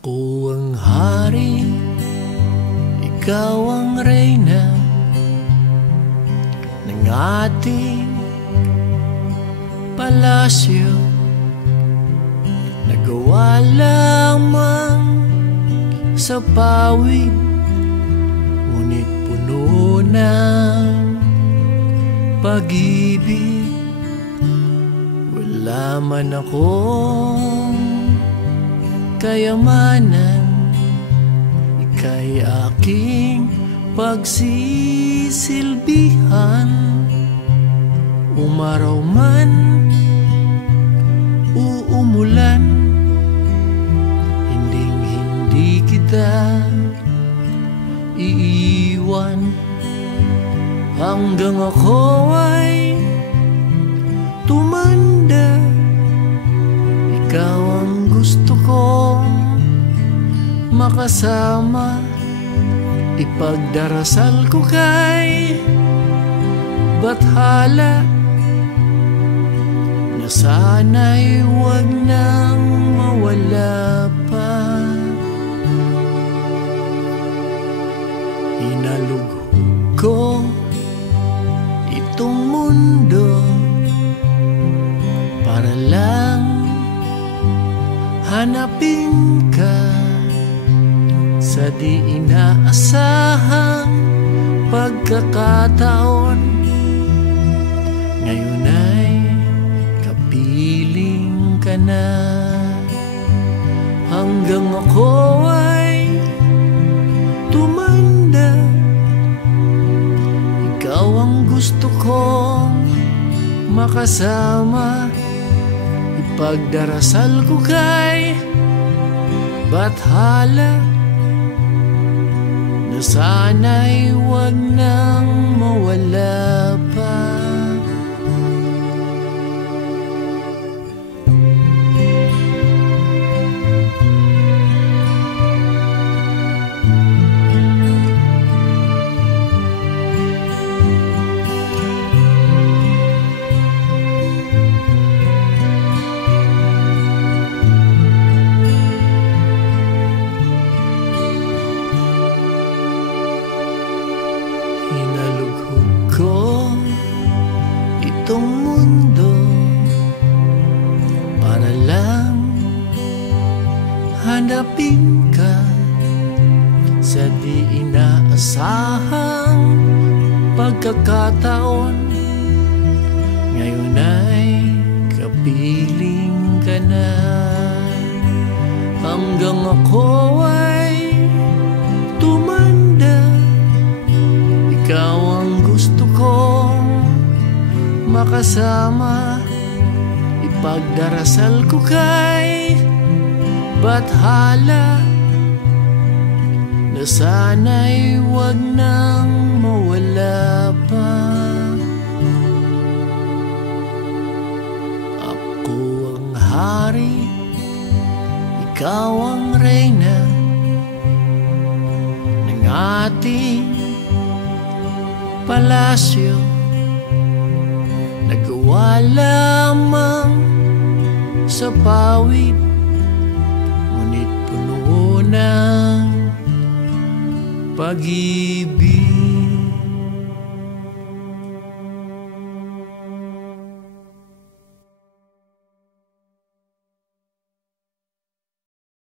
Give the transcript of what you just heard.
Ako ang hari, ikaw ang reyna ng ating palasyo. Nagawa lamang sa pawid, ngunit puno ng pag-ibig. Wala man akong kayamanan, ika'y aking pagsisilbihan. Umaraw man, uumulan, hindi kita iiwan. Hanggang ako ay tumanda, ikaw ang gusto kong makasama. Ipagdarasal ko kay Bathala na sana'y huwag nang mawala pa. Hinalugod ko itong mundo para lang hanapin ka. Sa di inaasahang pagkakataon, ngayon ay kapiling ka na. Hanggang ako ay tumanda, ikaw ang gusto kong makasama. Ipagdarasal ko kay Bathala na sana'y huwag nang mawala pa. Hinalugod ko itong mundo para lang hanapin ka. Sa di inaasahang pagkakataon, ngayon ay kapiling ka na. Hanggang ako ay tumanda, ikaw ang gusto kong makasama. Ipagdarasal ko kay Bathala na sana'y huwag nang mawala pa. Ako ang hari, ikaw ang reyna ng ating palasyo. Nagawa lamang sa pawid, ngunit puno ng pag-ibig.